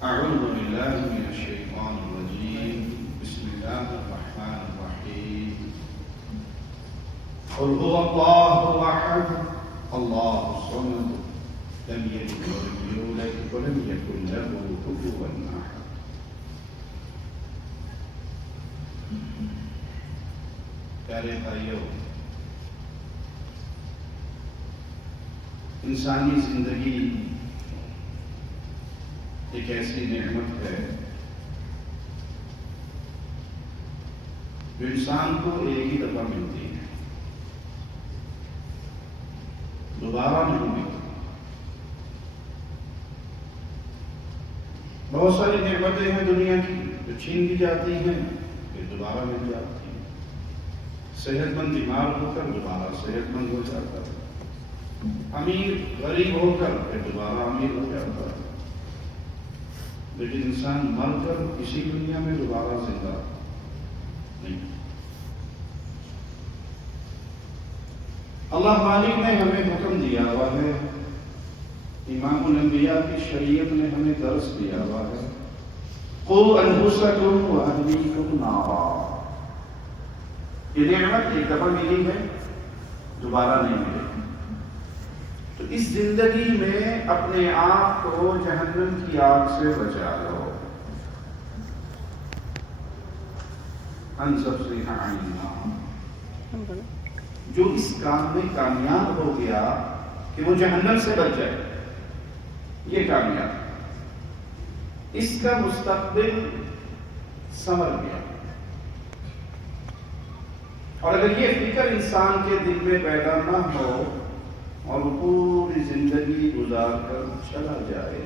أعوذ بالله من الشيطان الرجيم بسم الله الرحمن الرحيم قل هو الله أحد الله الصمد لم يلد ولم يولد ولم يكن له كفوا أحد. پیارے بھائیوں، انسانی زندگی ایک ایسی نعمت ہے جو انسان کو ایک ہی دفعہ ملتی ہے، دوبارہ نہیں ملتی۔ بہت ساری نعمتیں ہیں دنیا کی جو چھین بھی جاتی ہیں پھر دوبارہ مل جاتی ہیں۔ صحت مند بیمار ہو کر دوبارہ صحت مند ہو جاتا ہے، امیر غریب ہو کر پھر دوبارہ امیر ہو جاتا ہے، لیکن انسان مر کر اسی دنیا میں دوبارہ زندہ نہیں۔ اللہ مالک نے ہمیں حکم دیا ہوا ہے، امام الانبیاء کی شریعت نے ہمیں درس دیا ہوا ہے، قوا انفسکم واہلیکم نارا۔ یہ نعمت ایک دفعہ ملی ہے، دوبارہ نہیں ملے گی۔ تو اس زندگی میں اپنے آپ کو جہنم کی آگ سے بچا لو۔ جو اس کام میں کامیاب ہو گیا کہ وہ جہنم سے بچ جائے، یہ کامیاب، اس کا مستقبل سنور گیا۔ اور اگر یہ فکر انسان کے دل میں پیدا نہ ہو اور وہ پوری زندگی گزار کر چلا جائے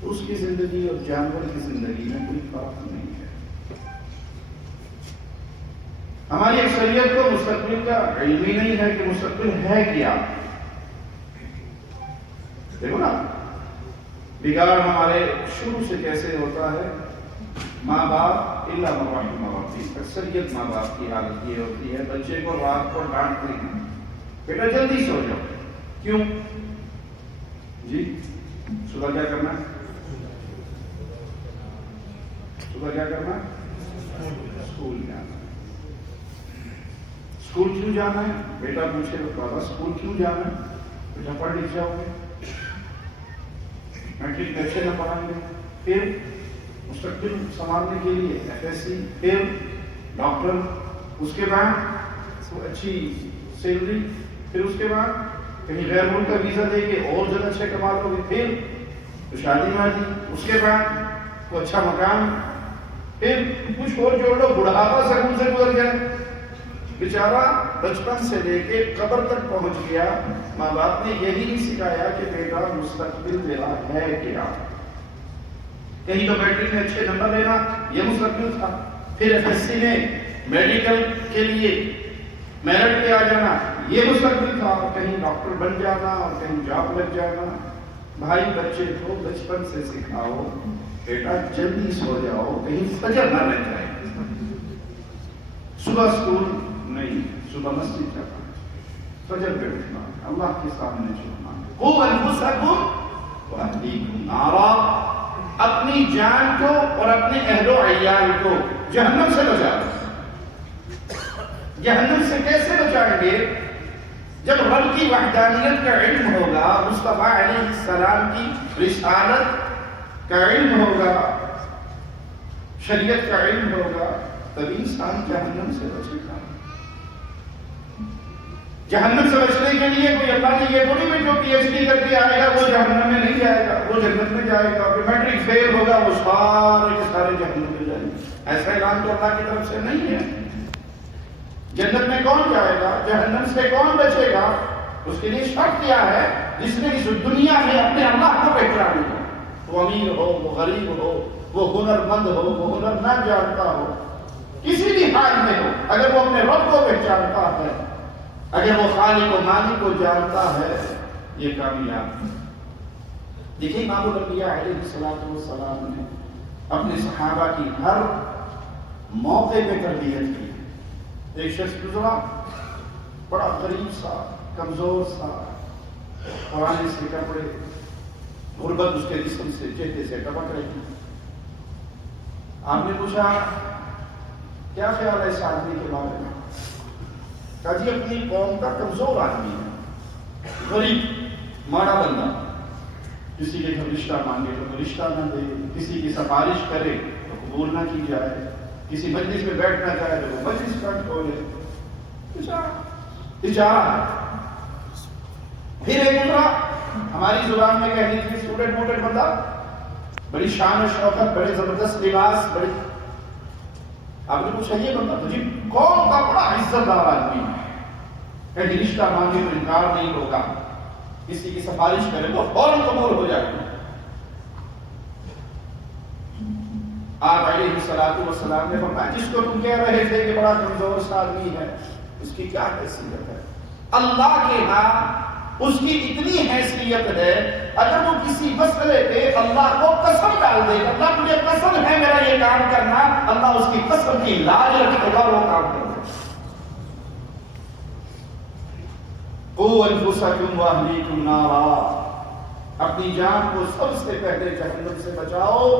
تو اس کی زندگی اور جانور کی زندگی میں کوئی فرق نہیں ہے۔ ہماری اکثریت کو مستقبل کا علم ہی نہیں ہے کہ مستقبل ہے کیا۔ دیکھو نا، بگاڑ ہمارے شروع سے کیسے ہوتا ہے۔ ماں باپ الا من رحم ربی، اکثریت ماں باپ کی حالت یہ ہوتی ہے، بچے کو رات کو ڈانٹتے ہیں، بیٹا جلدی سو جاؤ۔ کیوں جی؟ صبح کیا کرنا ہے؟ صبح کیا کرنا ہے؟ اسکول جانا ہے۔ اسکول کیوں جانا ہے؟ بیٹا پوچھے بابا اسکول کیوں جانا ہے؟ بیٹا پڑھ لکھ جاؤ گے، میٹرک میں اچھے نمبر آئیں گے، پھر مستقبل سنبھالنے کے لیے FSC، پھر ڈاکٹر، اس کے بعد اچھی سیلری، پھر اس کے بعد کہیں غیر ملک کا ویزا دے کے اور زیادہ اچھے کما لو گے، پھر شادی مادی، اس کے بعد وہ اچھا مکان، پھر کچھ اور جوڑ لو، بڑھاپا سکون سے گزر جائے۔ بیچارہ بچپن سے لے کے قبر تک پہنچ گیا، ماں باپ نے یہی نہیں سکھایا کہ بیٹا مستقبل تیرا ہے کیا۔ کہیں تو میٹرک میں اچھے نمبر لینا، یہ مستقبل تھا، پھر FSC میں میڈیکل کے لیے میرٹ پہ آ جانا، یہ مستقبل تھا، اور کہیں ڈاکٹر بن جانا اور کہیں جاب لگ جانا۔ بھائی بچے کو بچپن سے سکھاؤ، بیٹا جلدی سو جاؤ، کہیں فجر نہ لگ جائے، صبح اسکول نہیں، صبح مسجد جانا، فجر پہ اٹھنا، اللہ کے سامنے جھکنا۔ قوا انفسکم واہلیکم نارا، اپنی جان کو اور اپنے اہل و عیال کو جہنم سے بچاؤ۔ جہنم سے کیسے بچائیں گے؟ جب رب کی وحدانیت کا علم ہوگا، مصطفیٰ علیہ السلام کی رسالت کا علم ہوگا، شریعت کا علم ہوگا، تبھی انسان جہنم سے بچے گا۔ جہنم سے بچنے کے لیے کوئی اللہ نے یہ تھوڑی میں جو PhD کر کے آئے گا وہ جہنم میں نہیں جائے گا، وہ جنت میں جائے گا، پھر میٹرک فیل ہوگا وہ سارے کے سارے جہنم میں جائیں گے۔ ایسا اعلان تو اللہ کی طرف سے نہیں ہے۔ جنت میں کون جائے گا؟ جہنم سے کون بچے گا؟ اس کے لیے شرط کیا ہے؟ جس نے اس دنیا میں اپنے اللہ کو پہچانا ہو، وہ امیر ہو، وہ غریب ہو، وہ ہنر مند ہو، وہ ہنر نہ جانتا ہو، کسی بھی حال میں ہو، اگر وہ اپنے رب کو پہچانتا ہے، اگر وہ خالق و مالک کو جانتا ہے، یہ کامیاب ہے۔ دیکھیں امام الانبیاء علیہ السلام نے اپنے صحابہ کی ہر موقع پہ تربیت کی۔ ایک شخص گزرا، بڑا غریب سا، کمزور سا، پرانے سے کپڑے، غربت اس کے جسم سے چہرے سے ٹپک رہی. آپ نے پوچھا کیا خیال ہے اس آدمی کے بارے میں؟ کہا جی اپنی قوم کا کمزور آدمی ہے، غریب ماڑا بندہ، کسی کے گھر رشتہ مانگے تو رشتہ نہ دے، کسی کی سفارش کرے تو قبول نہ کی جائے، کسی مجلس میں بیٹھنا چاہے تو وہ مجلس کا کھولے. پھر ایک دوسرا ہماری زبان میں کہنی تھی اسٹوڈنٹ موڈل بندہ، بڑی شان و شوکت، بڑے زبردست لباس، بڑی. آپ نے پوچھا یہ بندہ تو جی قوم کا بڑا عزت دار آدمی ہے، کہ رشتہ مانگے تو انکار نہیں ہوگا، کسی کی سفارش کرے تو فوراً قبول ہو جائے گا. آپ علیہ الصلوۃ والسلام نے فرمایا جس کو تم کہہ رہے تھے کہ بڑا کمزور سا آدمی ہے، اس کی کیا حیثیت ہے؟ اللہ کے ہاں اس کی اتنی حیثیت ہے، اگر وہ کسی مسئلے پہ اللہ کو قسم ڈال دے، اللہ مجھے قسم ہے میرا یہ کام کرنا، اللہ اس کی قسم کی لاج رکھے گا، وہ کام کرے گا. قُوْ أَنفُسَكُمْ وَأَهْلِيكُمْ نَارًا، اپنی جان کو سب سے پہلے جہنم سے بچاؤ.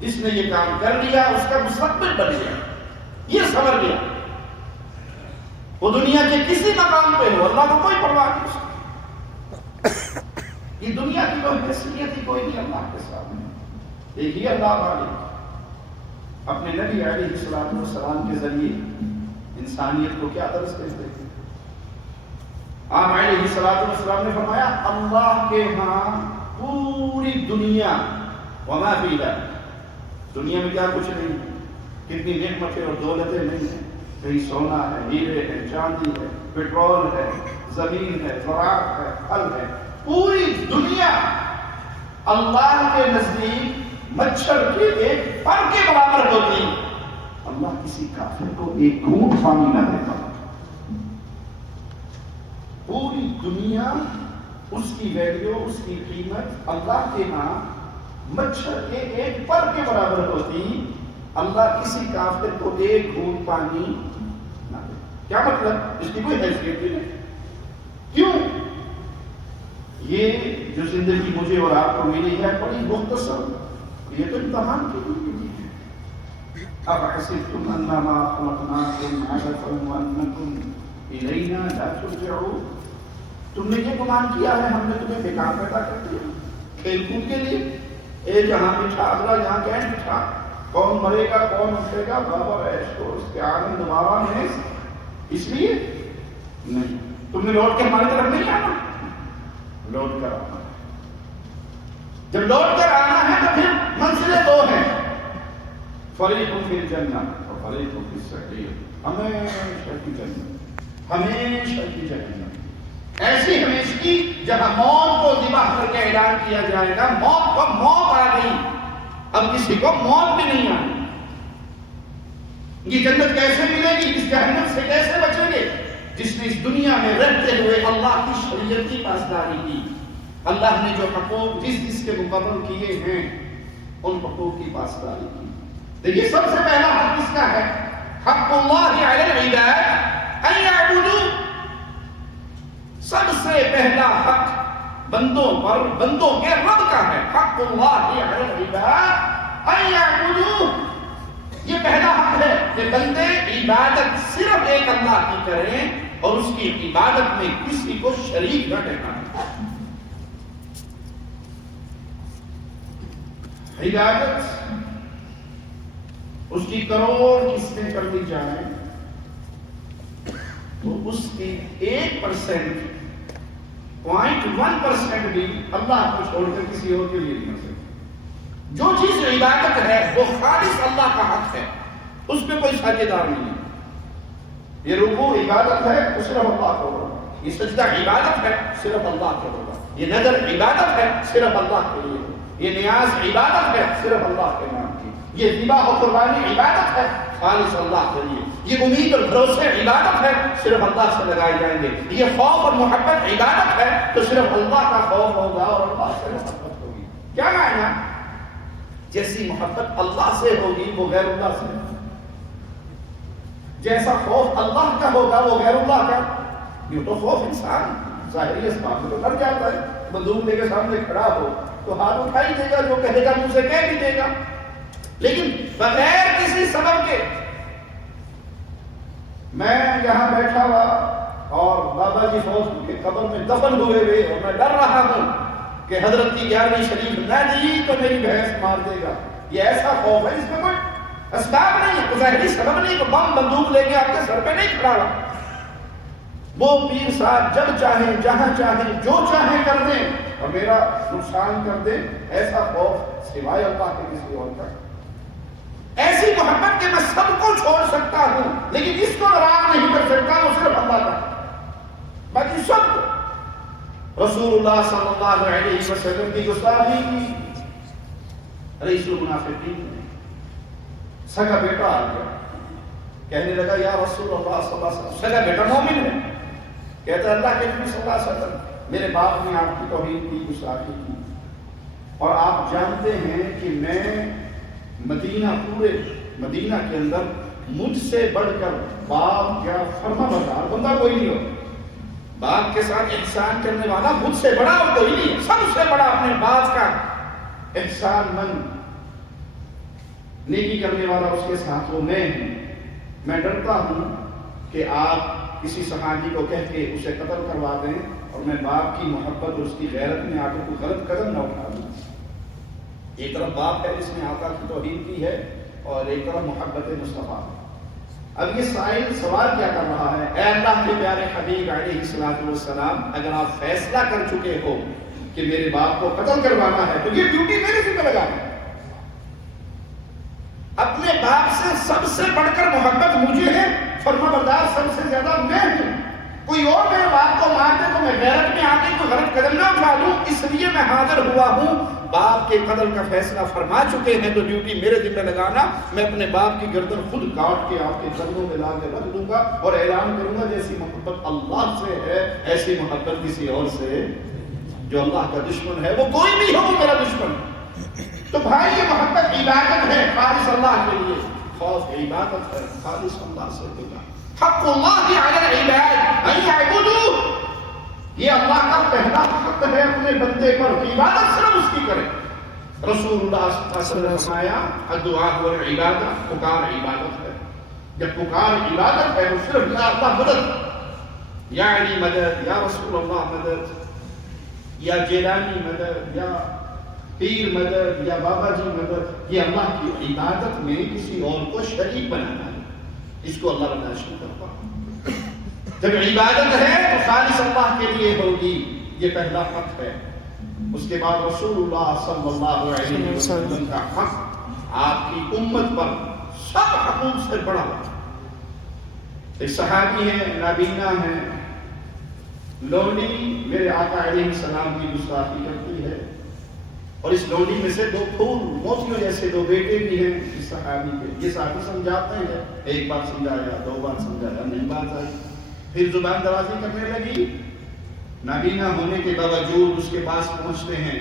جس نے یہ کام کر لیا اس کا مستقبل بن گیا، یہ سنور گیا. وہ دنیا کے کسی مقام پہ ہو، اللہ کو کوئی پرواہ نہیں. یہ دنیا کی کوئی حیثیت ہی کوئی نہیں اللہ کے سامنے. ایک ہی اللہ والے اپنے نبی علیہ الصلوۃ والسلام کے ذریعے انسانیت کو کیا درس دیتے ہیں. آپ علیہ الصلوۃ والسلام نے فرمایا اللہ کے ہاں پوری دنیا وما فیہا، دنیا میں کیا کچھ نہیں، کتنی نعمتیں اور دولتیں نہیں ہیں، کہیں سونا ہے، ہیرے ہے، چاندی ہے، پیٹرول ہے، زمین ہے، خوراک ہے، پھل ہے، پوری دنیا اللہ کے نزدیک مچھر کے ایک پر کے برابر ہوتی. اللہ کسی کافر کو ایک گھونٹ پانی نہ دیتا. پوری دنیا اس کی ویلیو، اس کی قیمت اللہ کے ہاں مچھر کے ایک پر کے برابر ہوتی. اللہ کسی کافر کو ایک گھونٹ پانی نہ دے. کیا مطلب؟ اس کی کوئی حیثیت نہیں. کیوں؟ یہ جو زندگی مجھے اور آپ کو ملی ہے بڑی مختصر، یہ تو امتحان کی زندگی ہے. اب حسبتم انما خلقناکم عبثا وانکم الینا لا ترجعون، تم نے یہ گمان کیا ہے ہم نے تمہیں بیکار پیدا کر دیا کھیل کود کے لیے؟ اے جہاں بٹھا اگلا جہاں کہیں بٹھا، کون مرے گا کون اٹھے گا، بابا عیش کو اس کے آنند دوبارہ نہیں، اس لیے نہیں. تم نے لوٹ کے ہماری طرف نہیں آنا، لوٹ کر آنا. جب لوٹ کر آنا ہے تو پھر منزلیں دو ہیں، فریق فی الجنہ اور فریق فی السعیر. ہمیشہ کی جنت، ہمیشہ کی جنت، ایسی ہمیشہ کی جہاں موت کو ذبح کر کے اعلان کیا جائے گا موت کو موت آ گئی، اب کسی کو موت بھی نہیں آئی. یہ جنت کیسے ملے گی، اس جہنم سے کیسے بچیں گے؟ جس نے اس دنیا میں رہتے ہوئے اللہ کی شریعت کی پاسداری کی، اللہ نے جو حقوق جس کے مقرر کیے ہیں ان حقوق کی پاسداری کی. دیکھیے سب سے پہلا حق کس کا ہے؟ حق اللہ علی العباد ان یعبدوا. سب سے پہلا حق بندوں پر، بندوں کے رب کا ہے. حق اللہ علی العباد ان یعبدوا، یہ پہلا حق ہے کہ بندے عبادت صرف ایک اللہ کی کریں اور اس کی عبادت میں کسی کو شریک نہ ٹھہرائیں. عبادت اس کی کروڑ قسمیں کر دی جائیں تو اس کی 1%، 0.1% بھی اللہ کو چھوڑ کر کسی اور کے لیے نہیں ہو سکتی. جو چیز عبادت ہے وہ خالص اللہ کا حق ہے، اس میں کوئی ساجھے دار نہیں ہے. یہ رکوع عبادت ہے تو صرف اللہ کو ہوگا، یہ سجدہ عبادت ہے صرف اللہ کو ہوگا، یہ نظر عبادت ہے صرف اللہ کے لیے، یہ نیاز عبادت ہے صرف اللہ کے نام کی، یہ ذبح و قربانی عبادت ہے خالص اللہ کے لیے، یہ امید اور بھروسے عبادت ہے صرف اللہ سے لگائے جائیں گے، یہ خوف اور محبت عبادت ہے تو صرف اللہ کا خوف ہوگا اور اللہ سے محبت ہوگی. کیا معنی؟ جیسی محبت اللہ سے ہوگی وہ غیر اللہ سے، جیسا خوف اللہ کا ہوگا وہ غیر اللہ کا. یہ تو خوف انسان ظاہری اسباب میں تو ڈر جاتا ہے، بندوق لے کے سامنے کھڑا ہو تو ہاتھ اٹھا ہی دے گا، جو کہے گا مجھ سے کہہ بھی دے گا. لیکن بغیر کسی سبب کے میں یہاں بیٹھا ہوا اور بابا جی فوج کے قبر میں دفن ہوئے اور میں ڈر رہا ہوں کہ حضرت کی 11ویں شریف نہ دی تو میری بھینس مار دے گا. یہ ایسا خوف ہے، اس میں کوئی اسباب نہیں ہے، کوئی ظاہری سبب نہیں، کوئی بم بندوق لے کے آپ کے سر پہ نہیں کھڑا ہوا. وہ پیر صاحب جب چاہیں جہاں چاہیں جو چاہیں کر دیں اور میرا نقصان کر دیں. ایسا خوف سوائے اللہ کے کسی اور کا. ایسی محبت کہ میں سب کو چھوڑ سکتا ہوں لیکن اس کو ناراض نہیں کر سکتا، وہ صرف اللہ کا، باقی سب کو. رسول اللہ صلی اللہ علیہ وسلم کی گستاخی کی. رئیس المنافقین نے سگا بیٹا آ گیا، کہنے لگا یا رسول اللہ صلی اللہ علیہ وسلم، سگا بیٹا مومن ہے، کہتا ہے اللہ کے نبی صلی اللہ علیہ وسلم میرے باپ نے آپ کی توہین کی، گستاخی کی، اور آپ جانتے ہیں کہ میں مدینہ، پورے مدینہ کے اندر مجھ سے بڑھ کر باپ یا فرما بردار بندہ کوئی نہیں ہو. باپ کے ساتھ احسان کرنے والا مجھ سے بڑا اور کوئی نہیں ہے. سب سے بڑا اپنے باپ کا احسان مند نیکی کرنے والا اس کے ساتھ وہ میں ہوں. میں ڈرتا ہوں کہ آپ کسی صحابی کو کہہ کے اسے قتل کروا دیں اور میں باپ کی محبت اور اس کی غیرت میں آ کے کوئی غلط قدم نہ اٹھا دوں. ایک طرف باپ ہے جس نے آقا کی توہین کی ہے اور ایک طرف محبت مصطفیٰ. اب یہ سائل سوال کیا کر رہا ہے؟ اے اللہ کے پیارے حبیب علیہ الصلوۃ والسلام، اگر آپ فیصلہ کر چکے ہو کہ میرے باپ کو قتل کروانا ہے تو یہ ڈیوٹی میرے ذمہ لگانا ہے. اپنے باپ سے سب سے بڑھ کر محبت مجھے ہے، فرما بردار سب سے زیادہ میں ہوں. کوئی اور میرے باپ کو مار دے تو میں غیرت میں آ کے کوئی غلط قدم نہ اٹھا لوں، اس لیے میں حاضر ہوا ہوں. باپ کے قتل کا فیصلہ فرما چکے ہیں تو ڈیوٹی میرے ذمہ لگانا. میں اپنے باپ کی گردن خود کاٹ کے آپ کے قدموں میں لا کے رکھ دوں گا اور اعلان کروں گا جیسی محبت اللہ سے ہے ایسی محبت کسی اور سے، جو اللہ کا دشمن ہے وہ کوئی بھی ہو وہ میرا دشمن. تو بھائی یہ محبت عبادت ہے خالص اللہ کے لیے. خوف عبادت ہے خالص اللہ سے ہوگا. حق اللہ علی العباد ان یعبدوہ، یہ اللہ کا پہلا حق ہے اپنے بندے پر، عبادت صرف اس کی کرے. رسول اللہ صلی اللہ علیہ وسلم نے فرمایا الدعاء والعبادہ، پکار عبادت ہے. جب پکار عبادت ہے تو صرف یا اللہ مدد، یا علی مدد، یا رسول اللہ مدد، یا جیلانی مدد، یا پیر مدد، یا بابا جی مدد، یہ اللہ کی عبادت میں کسی اور کو شریک بنانا ہے. اس کو اللہ برداشت نہیں کرتا. جب عبادت ہے تو خالص اللہ کے لیے ہوگی، یہ پہلا حق ہے. اس کے بعد رسول اللہ صلی اللہ علیہ وسلم کا حق آپ کی امت پر سب حقوق سے بڑا. ایک صحابی ہیں، نابینا ہیں، لونڈی میرے آقا علیہ السلام کی گستاخی کرتی ہے اور اس لونڈی میں سے 2 پھول موتیوں جیسے 2 بیٹے بھی ہیں اس صحابی کے. یہ صحابی سمجھاتے ہیں، ایک بار سمجھایا، 2 بار سمجھایا، نہیں بات آئی. پھر زبان درازی کرنے لگی. نابینا ہونے کے باوجود اس کے پاس پہنچتے ہیں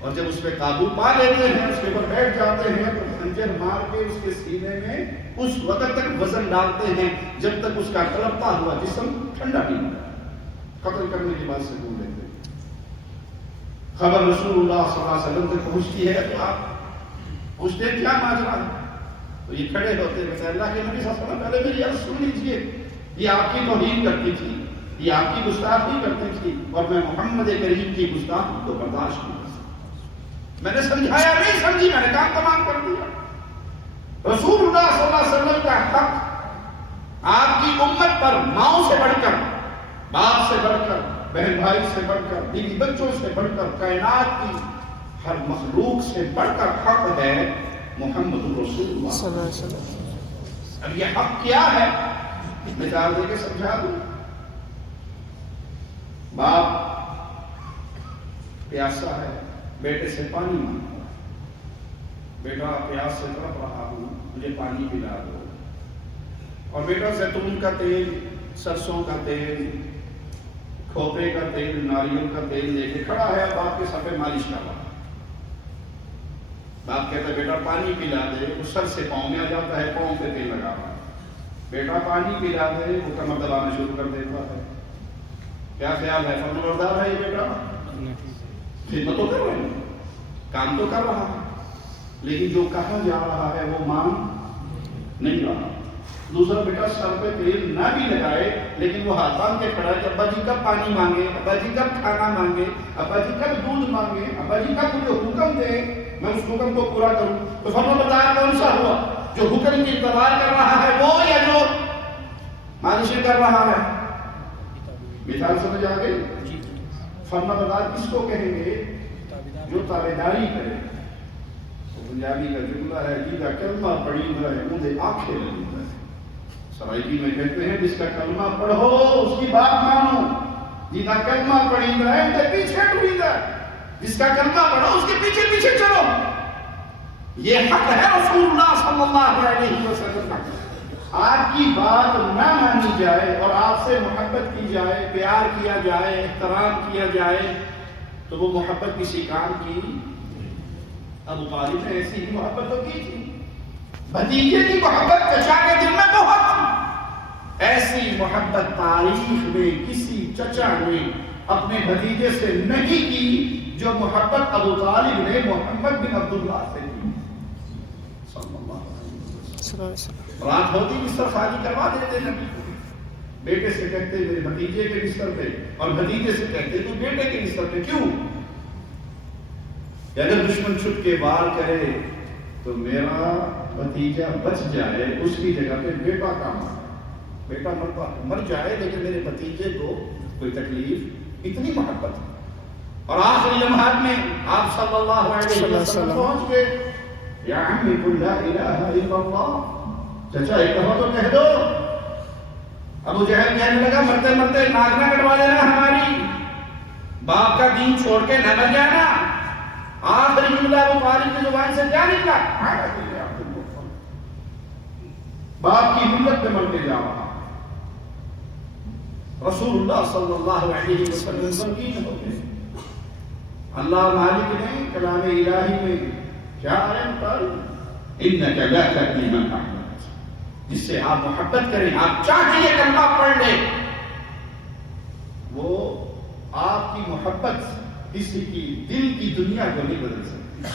اور جب اس پہ قابو پا لیتے ہیں، اس کے اوپر بیٹھ جاتے ہیں تو خنجر مار کے اس کے سینے میں اس وقت تک وزن ڈالتے ہیں جب تک اس کا تڑپتا ہوا جسم ٹھنڈا نہیں ہوتا. قتل کرنے کے بعد سے بھول لیتے. خبر رسول اللہ صلی اللہ علیہ وسلم تک پہنچتی ہے تو آپ پوچھتے ہیں کیا ماجرا ہے؟ تو یہ کھڑے ہوتے ہیں، اللہ کے نبی صلی اللہ علیہ وسلم پہلے میری عرض سن لیجیے، یہ آپ کی توہین کرتی تھی، یہ آپ کی گستاخی کرتی تھی اور میں محمد کریم کی گستاخی کو برداشت نہیں کر سکتا. میں نے سمجھایا نہیں سمجھی، میں نے کام تمام کر دیا. رسول اللہ صلی اللہ علیہ وسلم کا حق آپ کی امت پر ماؤں سے بڑھ کر، باپ سے بڑھ کر، بہن بھائی سے بڑھ کر، بیوی بچوں سے بڑھ کر، کائنات کی ہر مخلوق سے بڑھ کر حق ہے محمد رسول اللہ صلی اللہ علیہ وسلم. اب یہ حق کیا ہے مثال دے کے سمجھا دوں. باپ پیاسا ہے، بیٹے سے پانی مانگتا ہے. بیٹا پیاس سے تڑپ رہا ہوں، مجھے پانی پلا دو. اور بیٹا زیتون کا تیل، سرسوں کا تیل، کھوپے کا تیل، ناریل کا تیل لے کے کھڑا ہے، باپ کے سر پہ مالش کر رہا ہے. باپ کہتا ہے بیٹا پانی پلا دے، وہ سر سے پاؤں میں آ جاتا ہے، پاؤں پہ تیل لگا رہا ہے. بیٹا پانی پلا دے، وہ کمر دبانا شروع کر دیتا ہے. کیا خیال ہے، فرمانبردار ہے یہ بیٹا؟ خدمت تو کر رہے ہیں، کام تو کر رہا ہے، لیکن جو کہا جا رہا ہے وہ مان نہیں رہا۔ دوسرا بیٹا سر پہ تیل نہ بھی لگائے لیکن وہ ہاتھ باندھ کے کھڑا ہے کہ ابا جی کب پانی مانگے، ابا جی کب کھانا مانگے، ابا جی کب دودھ مانگے، ابا جی کب مجھے حکم دے میں اس حکم کو پورا کروں۔ تو فرمانبردار کون سا ہوا؟ جو حکم کی انتظار کر رہا ہے وہ، یا جو مالشیں کر رہا ہے؟ مثال سمجھ آ گئی؟ فرمانبردار کس کو کہیں گے؟ جو تابعداری کرے۔ پنجابی کا جملہ ہے جی کا کلمہ پڑھیندہ ہے مجھے آنکھیں لگیندہ ہے۔ سرائکی میں کہتے ہیں جس کا کلمہ پڑھو اس کی بات مانو، جس کا کلمہ پڑھیندہ ہے مجھے پیچھے ڈھونڈیندہ ہے، جس کا کلمہ پڑھو اس کے پیچھے پیچھے چلو۔ یہ حق ہے رسول اللہ صلی اللہ علیہ وسلم کا۔ آپ کی بات نہ مانی جائے اور آپ سے محبت کی جائے، پیار کیا جائے، احترام کیا جائے تو وہ محبت کسی کام کی؟ ابو طالب نے ایسی ہی محبت تو کی تھی، بھتیجے کی محبت چچا کے دل میں بہت تھی۔ ایسی محبت تاریخ میں کسی چچا نے اپنے بھتیجے سے نہیں کی جو محبت ابو طالب نے محمد بن عبداللہ سے کی صلی اللہ علیہ وسلم۔ رات ہوتی بستر خالی کروا دیتے نبی کو، بیٹے سے کہتے میرے بھتیجے کے بستر پہ، اور بھتیجے سے کہتے تو بیٹے کے بستر پہ۔ کیوں؟ اگر دشمن چھپ کے وار کرے تو میرا بھتیجا بچ جائے، اس کی جگہ پہ بیٹا کام آئے، بیٹا مر جائے لیکن میرے بھتیجے کو کوئی تکلیف، اتنی محبت۔ اور آخری لمحات میں آپ صلی اللہ علیہ وسلم پہنچ گئے، یا عمی قل لا الہ الا اللہ، چچا ایک دفعہ تو کہہ دو۔ ابو جہل کہنے لگا مرتے مرتے ناک نہ کٹوا لینا ہماری، باپ کا دین چھوڑ کے نہ مر جانا۔ آخری جملہ ابو طالب کی زبان سے کیا نکلا؟ باپ کی ملت پہ مر کے جا رہا۔ رسول اللہ صلی اللہ علیہ وسلم سمکین ہو گئے۔ اللہ مالک نے کلام الہی میں کیا آیت پڑھی؟ انک لا تهدی من احببت، جس سے آپ محبت کریں، آپ چاہیں یہ کلمہ پڑھ لیں، وہ آپ کی محبت کسی کی دل کی دنیا کو نہیں بدل سکتی،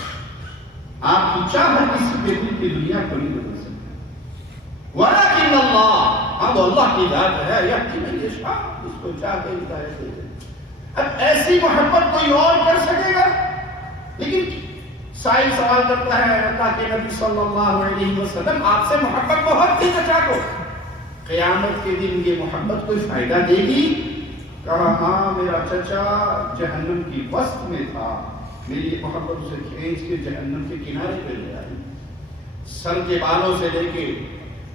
آپ کی چاہت کسی کے دل کی دنیا کو نہیں بدل سکتی۔ ولیکن اللہ، اب اللہ کی ذات ہے، یہدی من یشاء، جس کو چاہے ہدایت دے۔ اب ایسی محبت کوئی اور کر سکے گا؟ لیکن سائل سوال کرتا ہے اللہ کے نبی صلی اللہ علیہ وسلم، آپ سے محبت بہت تھی چچا کو، قیامت کے دن یہ محبت کوئی فائدہ دے گی؟ کہا ہاں، میرا چچا جہنم کی وسط میں تھا، میری محبت اسے کھینچ کے جہنم کے کنارے پہ لے آئی، سر کے بالوں سے لے کے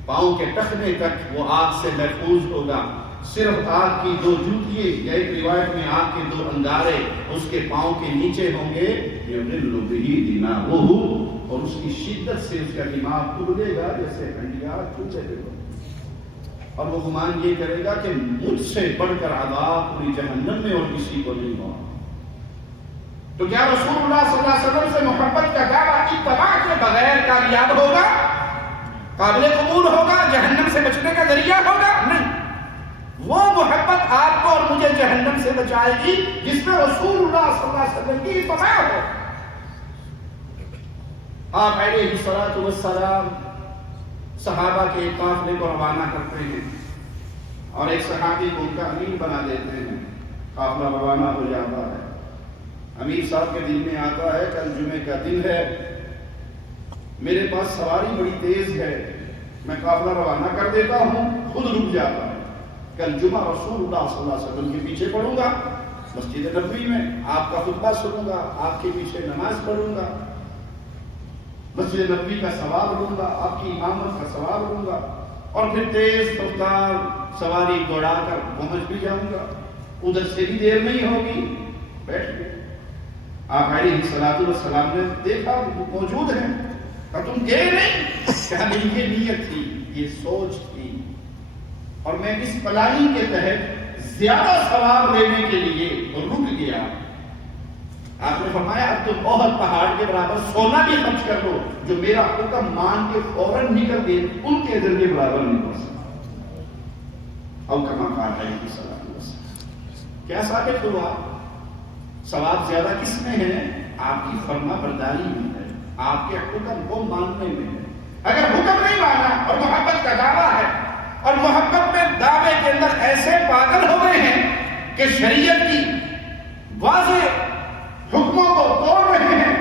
پاؤں کے ٹخنے تک وہ آگ سے محفوظ ہوگا، صرف آگ کی دو جوتیے یا ایک روایت میں آگ کے دو انگارے اس کے پاؤں کے نیچے ہوں گے، یضل بہ دماغہ، اور اس کی شدت سے اس کا دماغ ابلے گا جیسے ہنڈیا چولہے پہ ہو، اور وہ گمان یہ کرے گا کہ مجھ سے بڑھ کر عذاب پوری جہنم میں اور کسی کو نہیں ہوا۔ تو کیا رسول اللہ صلی اللہ علیہ وسلم سے محبت کا دعویٰ اتباع کے بغیر کامیاب ہوگا، قابل قبول ہوگا، جہنم سے بچنے کا ذریعہ ہوگا؟ نہیں، وہ محبت آپ کو اور مجھے جہنم سے بچائے گی جس میں رسول اللہ صلی اللہ علیہ وسلم کی اتباع ہو۔ آپ علیہ الصلوۃ والسلام صحابہ کے ایک قافلے کو روانہ کرتے ہیں اور ایک صحابی کو ان کا امیر بنا دیتے ہیں، قافلہ روانہ ہو جاتا ہے۔ امیر صاحب کے دل میں آتا ہے کل جمعے کا دن ہے، میرے پاس سواری بڑی تیز ہے، میں قافلہ روانہ کر دیتا ہوں، خود رک جاتا ہے، کل جمعہ رسول اللہ صلی اللہ علیہ وسلم کے پیچھے پڑھوں گا، مسجد نبوی میں آپ کا خطبہ سنوں گا، آپ کے پیچھے نماز پڑھوں گا، مسجد نبوی کا ثواب لوں گا، آپ کی امامت کا ثواب لوں گا، اور پھر تیز رفتار سواری دوڑا کر پہنچ بھی جاؤں گا، ادھر سے بھی دیر نہیں ہوگی، بیٹھ گئے۔ آپ علیہ الصلوۃ والسلام نے دیکھا وہ موجود ہیں، کہا تم گئے نہیں؟ کہا نہیں، یہ نیت تھی، یہ سوچ تھی، اور میں اس پلاننگ کے تحت زیادہ ثواب لینے کے لیے رک گیا۔ آپ نے فرمایا اب تم احد پہاڑ کے برابر سونا بھی خرچ کر لو، جو میرا حکم مان کے فوراً نکل گئے ان کے اجر کے برابر نہیں پڑ سکتا۔ او کما قال علیہ الصلوۃ والسلام، کیا ثابت ہوا؟ ثواب زیادہ کس میں ہے؟ آپ کی فرما برداری میں ہے، آپ کے حکم کو ماننے میں ہے۔ اگر حکم نہیں مانا اور محبت کا دعویٰ ہے اور محبت میں دعوے کے اندر ایسے پاگل ہو گئے ہیں کہ شریعت کی واضح حکموں کو توڑ رہے ہیں،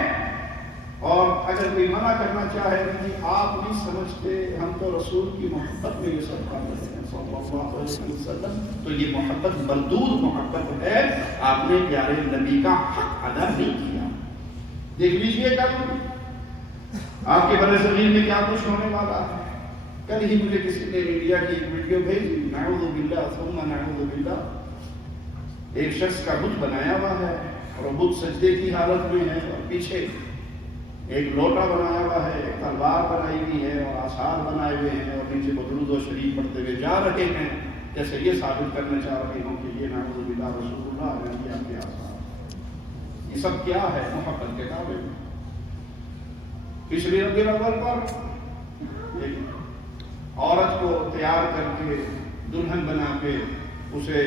اور اگر کوئی منع کرنا چاہے کہ آپ نہیں سمجھتے ہم تو رسول کی محبت میں یہ سب کام کرتے ہیں صلی اللہ علیہ وسلم، تو یہ محبت مردود محبت ہے، آپ نے پیارے نبی کا حق ادا نہیں کیا۔ دیکھ لیجئے کل آپ کے بر صغیر میں کیا کچھ ہونے والا ہے۔ کل ہی مجھے کسی نے انڈیا کی ایک ویڈیو بھیجی، نعوذ باللہ ثم نعوذ باللہ، ایک شخص کا بت بنایا ہوا ہے اور وہ بت سجدے کی حالت میں ہے، اور پیچھے ایک لوٹا بنایا ہوا ہے، ایک تلوار بنائی ہوئی ہے اور آثار بنائے ہوئے ہیں، اور نیچے درود و شریف پڑھتے ہوئے جا رہے ہیں، جیسے یہ ثابت کرنا چاہ رہے ہوں کہ یہ نعوذ باللہ رسول اللہ علیہ کے آثار۔ یہ سب کیا ہے؟ محبت کے دعوے میں۔ پچھلی ربیع الاول پر ایک عورت کو تیار کر کے دلہن بنا کے اسے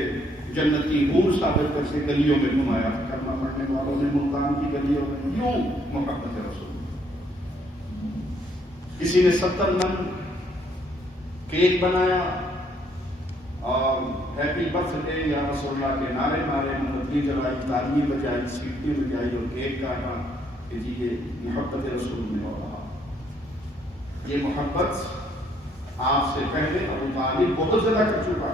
جنت کی حور ثابت کر کے گلیوں میں گھمایا، کرنا پڑنے والوں نے ملتان کی گلیوں میں، یوں محبت رسول۔ کسی نے 70 من کیک بنایا اور ہیپی برتھ ڈے یا رسول اللہ کے نعرے مارے، موم بتی جلائی، تالیاں بجائی، سیٹیاں بجائی اور کیک کاٹا کہ جی یہ محبت رسول میں ہو رہا۔ یہ محبت آپ سے پہلے ابو طالب بہت زیادہ کر چکا،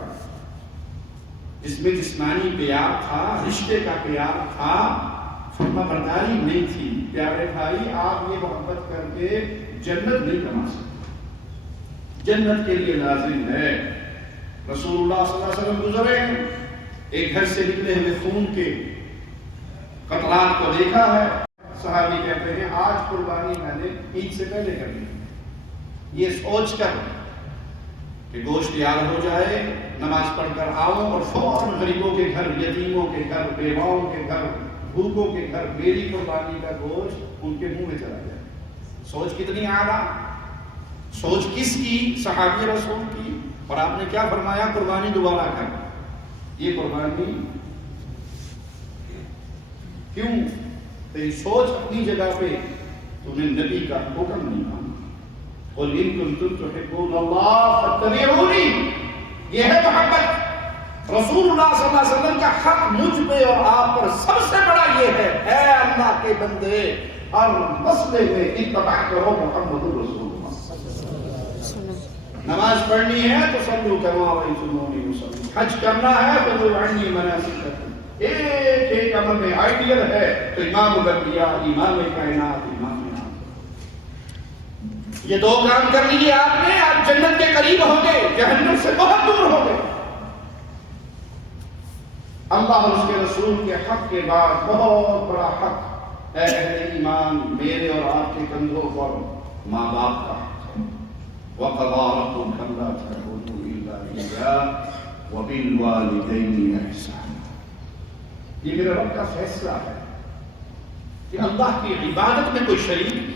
جس میں جسمانی پیار تھا، رشتے کا پیار تھا، فرما برداری نہیں تھی۔ پیارے بھائی، آپ یہ محبت کر کے جنت نہیں کما سکتے۔ جنت کے لیے لازم ہے، رسول اللہ صلی اللہ علیہ وسلم گزرے ہیں، ایک گھر سے نکلے ہوئے خون کے قطرات کو دیکھا ہے، صحابی کہتے ہیں آج قربانی میں نے عید سے پہلے کر لی، یہ سوچ کر کہ گوشت تیار ہو جائے، نماز پڑھ کر آؤں اور فوراً غریبوں کے گھر، یتیموں کے گھر، بیواؤں کے گھر، بھوکوں کے گھر میری قربانی کا گوشت ان کے منہ میں چلا جائے۔ سوچ کتنی اعلیٰ، سوچ کس کی؟ صحابی رسول کی۔ اور آپ نے کیا فرمایا؟ قربانی دوبارہ کر۔ یہ قربانی کیوں؟ تیری سوچ اپنی جگہ پہ، تو نے نبی کا حکم نہیں مانا۔ قل ان کنتم تحبون اللہ فاتبعونی، یہ ہے محبت۔ رسول اللہ صلی اللہ علیہ وسلم کا حق مجھ پہ اور آپ پر سب سے بڑا یہ ہے، اے اللہ کے بندے، ہر مسئلے میں اتباع کرو محمد رسول اللہ۔ نماز پڑھنی ہے تو صلو کما رأیتمونی اصلی، حج کرنا ہے تو خذوا عنی مناسککم، ایک ایک عمل میں آئیڈیل ہے تو امام الانبیاء، امام کائنات، امام یہ دو کام کر لیجیے آپ نے، آپ جنت کے قریب ہو گئے، جہنم سے بہت دور ہو گئے۔ اللہ اور اس کے رسول کے حق کے بعد بہت بڑا حق اے اہل ایمان، میرے اور آپ کے کندھوں پر ماں باپ کا حق ہے۔ وَقَضَىٰ رَبُّكَ أَلَّا تَعْبُدُوا إِلَّا إِيَّاهُ وَبِالْوَالِدَيْنِ إِحْسَانًا۔ یہ میرے رب کا فیصلہ ہے کہ اللہ کی عبادت میں کوئی شریک نہیں،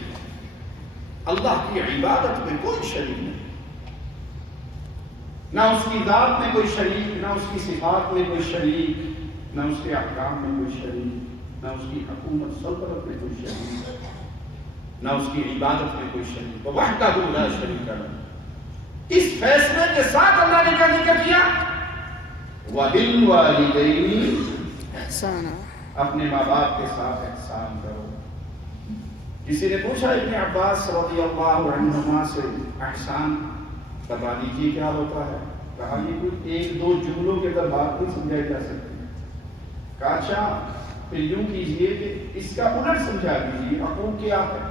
اللہ کی عبادت میں کوئی شریک نہیں، نہ اس کی ذات میں کوئی شریک، نہ اس کی صفات میں کوئی شریک، نہ اس کے احکام میں کوئی شریک، نہ اس کی حکومت سلطنت میں کوئی شریک، نہ اس کی عبادت میں کوئی شریک، وحدہ لا شریک لہ۔ اس فیصلے کے ساتھ اللہ نے کیا ذکر کیا؟ وَبِالْوَالِدَيْنِ احسانا، اپنے ماں باپ کے ساتھ احسان کرو۔ کسی نے پوچھا ابن عباس رضی اللہ عنہما سے، احسان بتا دیجیے کیا ہوتا ہے؟ کہا یہ کوئی ایک دو جملوں کے اندر بات نہیں سمجھائی جا سکتی۔ کہا اچھا پھر یوں کیجئے کہ اس کا الٹ سمجھا دیجیے، حقوق کیا ہے؟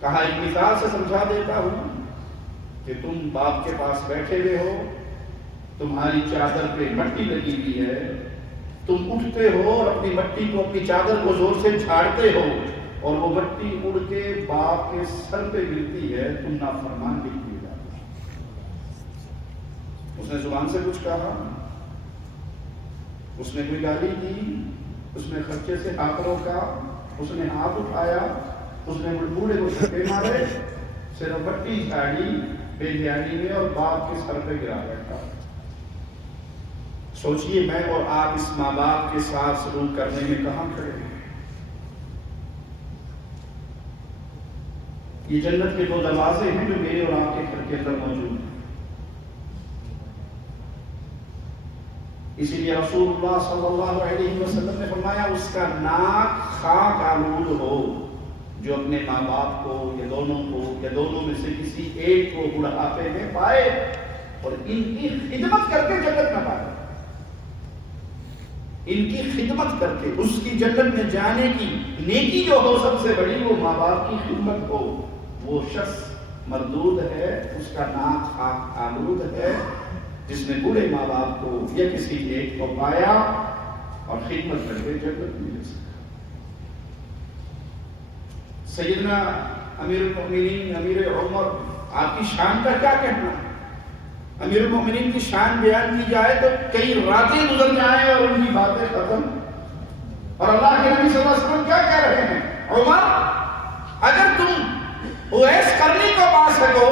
کہا ایک مثال سے سمجھا دیتا ہوں کہ تم باپ کے پاس بیٹھے ہوئے ہو، تمہاری چادر پہ مٹی لگی ہوئی ہے، تم اٹھتے ہو اور اپنی مٹی کو، اپنی چادر کو زور سے جھاڑتے ہو اور وہ مٹی اڑ کے باپ کے سر پہ گرتی ہے، تم نافرمان نکل جاتے ہو۔ اس نے زبان سے کچھ کہا، اس نے کوئی گالی دی، اس نے خرچے سے ہاتھ روکا، اس نے ہاتھ اٹھایا، اس نے بوڑھے کو دھکے مارے، صرف مٹی جھاڑی بے دھیانی میں اور باپ کے سر پہ گرا بیٹھا۔ سوچئے میں اور آپ اس ماں باپ کے ساتھ سلوک کرنے میں کہاں کھڑے ہیں؟ یہ جنت کے 2 دروازے ہیں جو میرے اور آپ کے گھر کے اندر موجود ہیں۔ اسی لیے رسول اللہ صلی اللہ علیہ وسلم نے فرمایا اس کا ناک خاک آلود ہو جو اپنے ماں باپ کو یا دونوں میں سے کسی ایک کو بڑھاپے میں پائے اور ان کی خدمت کر کے جنت نہ پائے، ان کی خدمت کر کے اس کی جنت میں جانے کی نیکی جو ہو سب سے بڑی وہ ماں باپ کی خدمت ہو، وہ شخص مردود ہے، اس کا ناک خاک آلود ہے جس نے بوڑھے ماں باپ کو یا کسی ایک کو پایا اور خدمت کر کے جنت میں جا سکا۔ سیدنا امیر المؤمنین امیر عمر، آپ کی شان کا کیا کہنا ہے؟ امیر المؤمنین کی شان بیان کی جائے تو کئی راتیں گزر جائیں اور ان کی باتیں ختم، اور اللہ کے نبی صلی اللہ علیہ وسلم کیا کہہ رہے ہیں؟ عمر، اگر تم اویس قرنی کو پا سکو،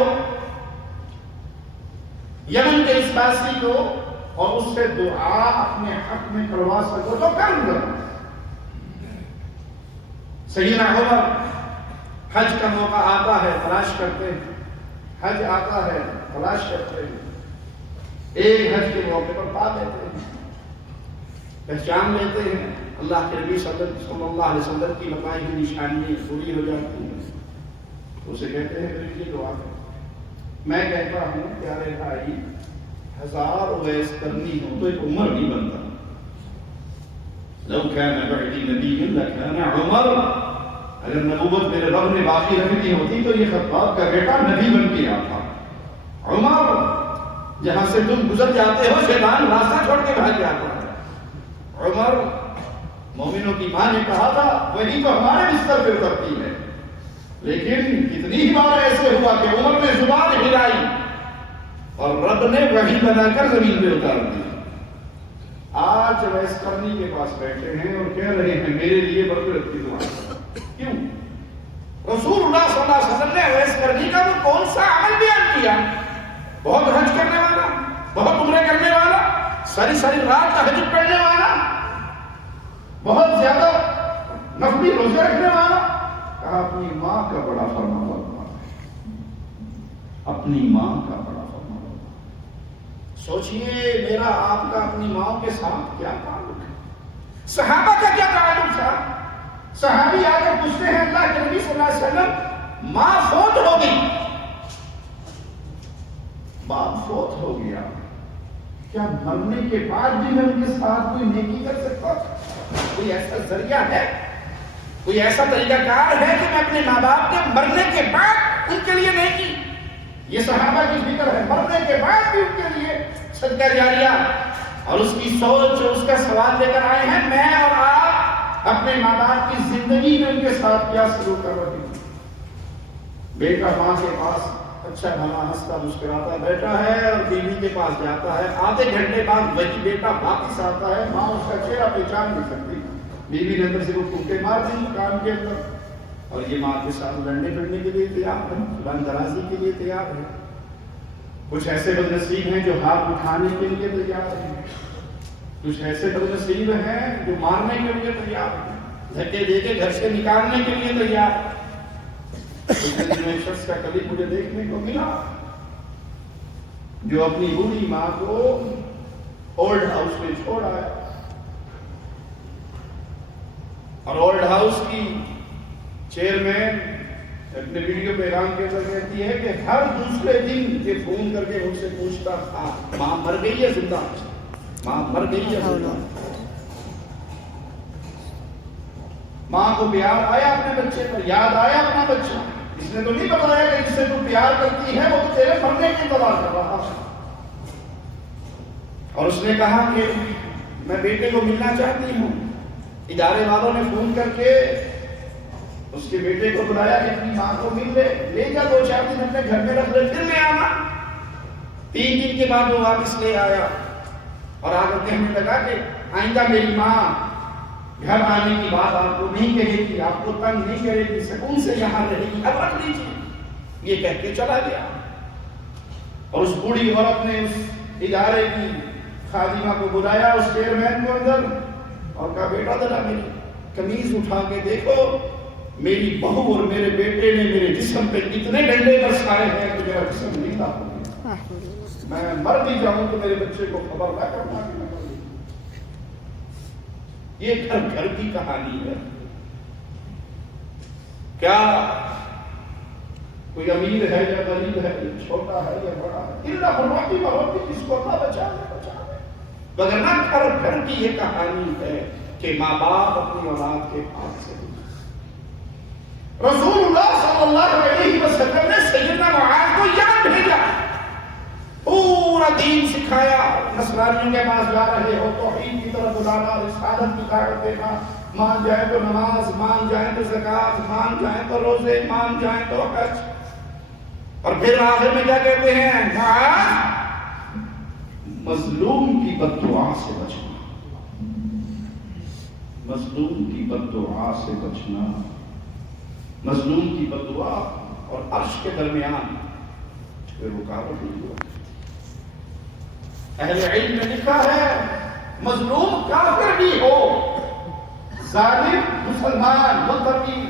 یمن کے اس باسی کو، اور اس سے دعا اپنے حق میں کروا سکو تو کر لو۔ سیدنا عمر حج کا موقع آتا ہے تلاش کرتے ہیں، حج آتا ہے تلاش کرتے ہیں، ایک حج کے موقع پر پا لیتے ہیں، پہچان لیتے ہیں، اللہ کے نبی صلی اللہ علیہ وسلم کی بتائی ہوئی نشانیاں پوری ہو جاتی ہیں، اسے کہتے ہیں پھر یہ دعا ہے۔ میں کہتا ہوں پیارے بھائی، 1000 اویس کرنی ہو تو ایک عمر نہیں بنتا۔ لو كان بعدي نبي لكان عمر، اگر نبوت میرے رب نے باقی رکھنی ہوتی تو یہ خطاب کا بیٹا نبی بن کے آتا۔ عمر، جہاں سے تم گزر جاتے ہو شیطان راستہ چھوڑ کے بھاگ جاتا ہے۔ عمر، مومنوں کی ماں نے کہا تھا وہی تو ہمارے بستر پہ اترتی ہے، لیکن کتنی ہی بار ایسے ہوا کہ عمر نے زبان ہلائی اور رب نے وحی بنا کر زمین پہ اتار دی۔ آج اویس قرنی کے پاس بیٹھے ہیں اور کہہ رہے ہیں میرے لیے مغفرت کی دعا۔ کیوں؟ رسول اللہ صلی اللہ علیہ وسلم نے اویس قرنی کا وہ کون سا عمل بیان کیا؟ بہت حج کرنے والا، بہت عمرے کرنے والا، ساری رات تہجد پڑھنے والا، بہت زیادہ نفلی روزے رکھنے والا، کہا اپنی ماں کا بڑا فرمانبردار ہے، اپنی ماں کا بڑا فرمانبردار۔ سوچئے میرا آپ کا اپنی ماں کے ساتھ کیا تعلق ہے؟ صحابہ کا کیا تعلق تھا؟ صحابی آ کر پوچھتے ہیں اللہ کے نبی صلی اللہ علیہ وسلم ماں فوت ہو گئی، باپ فوت ہو گیا، کیا مرنے کے بعد بھی میں ان کے ساتھ کوئی نیکی کر سکتا؟ کوئی ایسا ذریعہ ہے، کوئی ایسا طریقہ کار ہے کہ میں اپنے ماں باپ کے مرنے کے بعد ان کے لیے نیکی؟ یہ صحابہ کی فکر ہے، مرنے کے بعد بھی ان کے لیے صدقہ جاریہ، اور اس کی سوچ اور اس کا سوال لے کر آئے ہیں میں اور آپ اپنے ماں باپ کی زندگی میں ان کے ساتھ کیا سلوک کر رہے ہیں۔ بیٹا ماں کے پاس اچھا بھلا ہنستا مسکراتا بیٹا ہے اور بیوی کے پاس جاتا ہے، آدھے گھنٹے بعد وہی بیٹا واپس آتا ہے، ماں اس کا چہرہ پہچان نہیں سکتی، بیوی نے اندر سے وہ ٹوٹے مار دی کان کے اندر، اور یہ ماں کے ساتھ لڑنے پھڑنے کے لیے تیار ہے، زبان درازی کے لیے تیار ہے۔ کچھ ایسے بد نصیب ہیں جو ہاتھ اٹھانے کے لیے تیار ہیں، کچھ ایسے بد نصیب ہیں جو مارنے کے لیے تیار ہیں، دھکے دے کے گھر سے نکالنے کے لیے تیار ہیں۔ ایک شخص کا کلپ مجھے دیکھنے کو ملا جو اپنی بوڑھی ماں کو اولڈ ہاؤس میں چھوڑ آیا، اور اولڈ ہاؤس کی چیئرمین اپنے ویڈیو پیغام کے اندر کہتی ہے کہ ہر دوسرے دن یہ فون کر کے مجھ سے پوچھتا تھا ماں مر گئی ہے زندہ، ماں مر گئی ہے زندہ۔ ماں کو پیار آیا اپنے بچے پر، یاد آیا اپنا بچہ، اس نے تو نہیں بتایا کہ جس سے تو پیار کرتی ہے وہ تو تیرے مرنے کی انتظار کر رہا تھا، اور اس نے کہا کہ میں بیٹے کو ملنا چاہتی ہوں۔ ادارے والوں نے فون کر کے اس کے بیٹے کو بلایا کہ اپنی ماں کو مل لے جا، 2-4 دن اپنے گھر میں رکھ لے، پھر لے آنا۔ 3 دن کے بعد وہ واپس لے آیا اور آ کر کہنے لگا کہ آئندہ میری ماں گھر آنے کی بات آپ کو نہیں کہے گی، آپ کو تنگ نہیں کرے گی، سکون سے یہاں رہے گی، اب رکھ لیجیے۔ یہ کہہ کے چلا گیا، اور اس بوڑھی عورت نے اس ادارے کی خادمہ کو بلایا اس چیئرمین کو اندر اور کہا بیٹا ذرا میری قمیض اٹھا کے دیکھو، میری بہو اور میرے بیٹے نے میرے جسم پہ اتنے ڈنڈے برسائے ہیں کہ میرا جسم نیلا ہو گیا، میں مر بھی جاؤں تو میرے بچے کو خبر نہ کرنا کہ میں مر گئی۔ یہ گھر گھر کی کہانی ہے۔ کیا کوئی امیر ہے یا غریب ہے، چھوٹا ہے یا بڑا ہے، اللہ بروتی بروتی جس کو اللہ بچا لے بچا لے، وگرنہ گھر گھر کی یہ کہانی ہے کہ ماں باپ اپنی اولاد کے ہاتھ سے رسول اللہ صلی اللہ علیہ وسلم نے سیدنا معاذ کو یمن بھیجا، پورا دین سکھایا، نصرانیوں کے پاس جا رہے ہو توحید کی طرف بلانا، رسالت کی دعوت دینا، مان جائیں تو نماز، مان جائیں تو زکات، مان جائیں تو روزے، مان جائیں تو حج، اور پھر آخر میں کیا کہتے ہیں؟ معاذ مظلوم کی بد دعا سے بچنا، مظلوم کی بد دعا سے بچنا، مظلوم کی بد دعا اور عرش کے درمیان کوئی رکاوٹ نہیں ہوا۔ اہل علم نے لکھا ہے مظلوم کافر بھی ہو، ظالم مسلمان متقی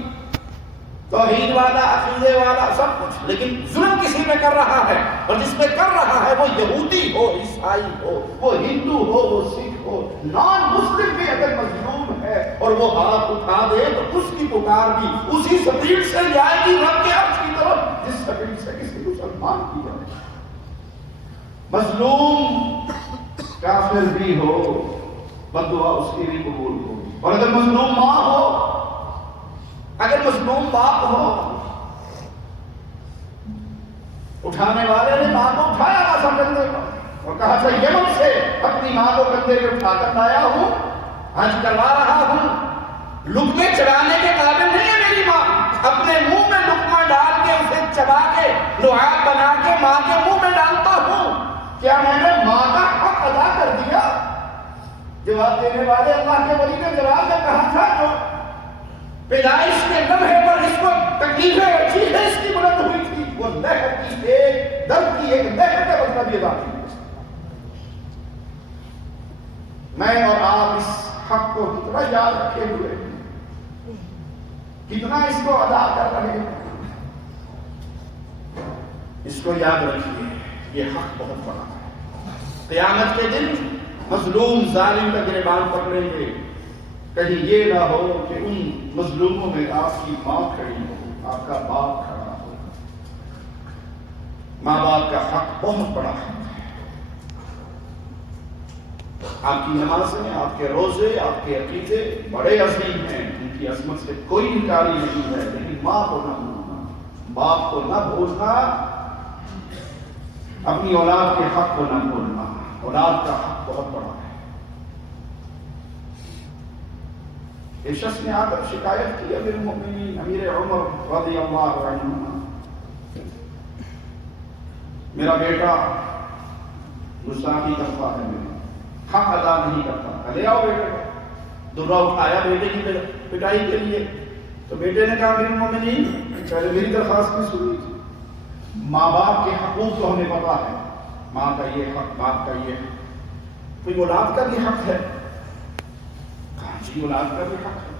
توحید والا عقیدے والا سب کچھ، لیکن ظلم کسی پہ کر رہا ہے، اور جس پہ کر رہا ہے وہ یہودی ہو، عیسائی ہو، وہ ہندو ہو، وہ سکھ ہو، نان مسلم بھی اگر مظلوم ہے اور وہ ہاتھ اٹھا دے تو اس کی پکار بھی اسی سبیل سے جائے گی رب کے عرش کی طرف جس سبیل سے کسی مسلمان کی جائے۔ مظلوم کافر بھی ہو بد دعا اس کی بھی قبول ہو، اور اگر مظلوم ماں ہو، اگر مظلوم باپ ہو، اٹھانے والے نے ماں کو اٹھایا واسا کندھے پر اور کہا تھا یمن سے اپنی ماں کو کندھے پہ اٹھا کر لایا ہوں، حج کروا رہا ہوں، لقمے چڑھانے کے قابل نہیں ہے میری ماں، اپنے منہ میں لقمہ ڈال کے اسے چبا کے لعاب بنا کے ماں کے منہ میں ڈالتا ہوں، کیا میں نے ماں کا حق ادا کر دیا؟ جواب دینے والے اللہ کے ولی نے جواب میں کہا تھا جو پیدائش کے لمحے پر اس کو تکلیفیں اور چیزیں اس کی بلند ہوئی تھی، وہ لہر کی ایک درد کی ایک لہر کا مطلب یہ بات ہے۔ میں اور آپ اس حق کو کتنا یاد رکھے ہوئے ہیں، کتنا اس کو ادا کر رہے ہیں، اس کو یاد رکھیے، یہ حق بہت بڑا ہے۔ قیامت کے دن مظلوم ظالم کا گریبان پکڑیں گے، کہیں یہ نہ ہو کہ ان مظلوموں میں آپ کی ماں کھڑی ہو، آپ کا باپ کھڑا ہو۔ ماں باپ کا حق بہت بڑا حق ہے۔ آپ کی نمازیں، آپ کے روزے، آپ کے عقیدے بڑے عظیم ہیں، ان کی عظمت سے کوئی انکاری نہیں ہے، لیکن ماں کو نہ بھولنا، باپ کو نہ بھولنا، اپنی اولاد کے حق کو نہ بھولنا، اولاد کا حق بہت بڑا ہے۔ ایک شخص نے آ کر شکایت کی امیر المؤمنین امیر عمر رضی اللہ عنہ، میرا بیٹا گستاخی کرتا ہے، میرے حق ادا نہیں کرتا، لے آؤ بیٹے کو۔ درہ اٹھایا بیٹے کی پٹائی کے لیے، تو بیٹے نے کہا امیر المؤمنین پہلے میری درخواست کی سنی، ماں باپ کے حقوق تو ہمیں پتا ہے، ماں کا یہ حق، باپ کا یہ حق، کوئی اولاد کا بھی حق ہے؟ کہا جی اولاد کا بھی حق ہے۔